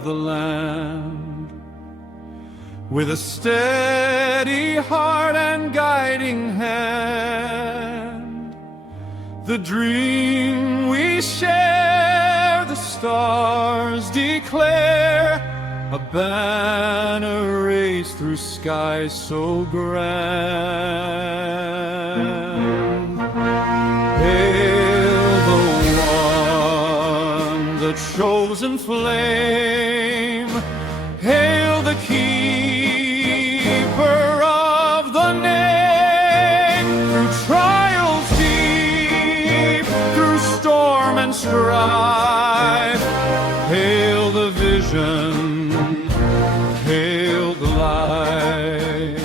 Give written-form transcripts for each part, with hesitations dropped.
of the land. With a steady heart and guiding hand, the dream we share, the stars declare, a banner raised through skies so grand. Hail the one, the chosen flame, hail the keeper of the name. Through trials deep, through storm and strife, hail the vision, hail the light.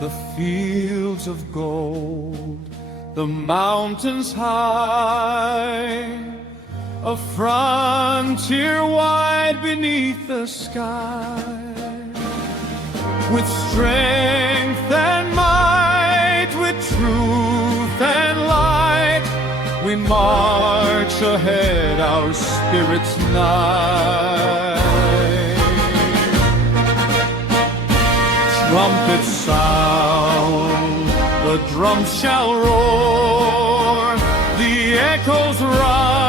The fields of gold, the mountains high, a frontier wide beneath the sky. With strength and might, with truth and light, we march ahead, our spirits nigh. Trumpets sound, the drums shall roar, the echoes rise.